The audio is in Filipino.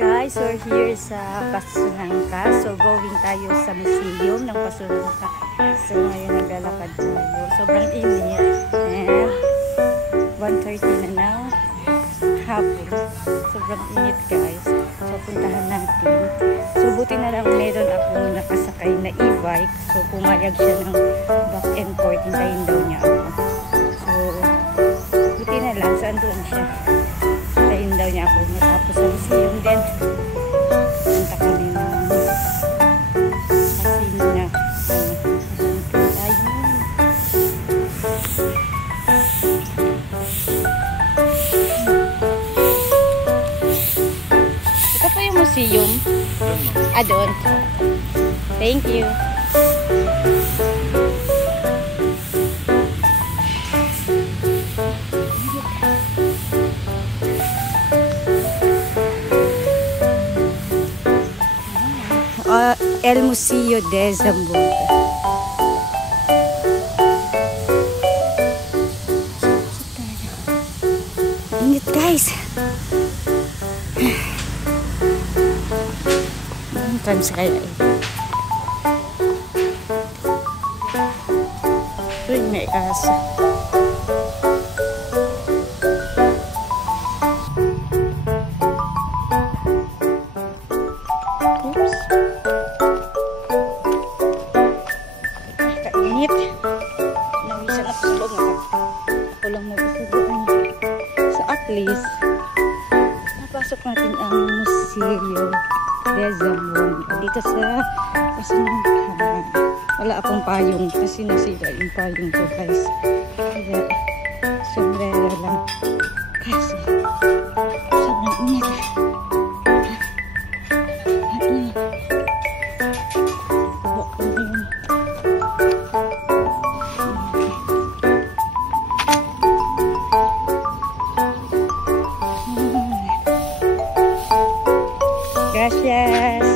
guys, we're here sa Pasunangka. So going tayo sa museum ng Pasunangka. So ngayon naglalakad tayo. Sobrang init. And 1:30 na now. Hapon. Sobrang init guys. So puntahan natin. So buti na lang meron akong nakasakay na e-bike. So pumayag siya ng back and forth. Hintayin daw niya ako. So buti na lang. Saan doon siya? Hintayin daw niya ako. Tapos sa museum din. Punta kami ng casino na. Ito po yung museum. Ah, doon. Thank you. El Museo de Zamboanga. Ingat guys. Entrance kaya eh. Uy, may aso. Nawisan ako sa loob. Ako lang mag-isip sa at least napasok natin ang Museo de Zamboanga dito sa Pasunangka. Wala akong payong kasi nasira yung payong ko guys, kaya sombrero lang kasi sobrang init. Gracias.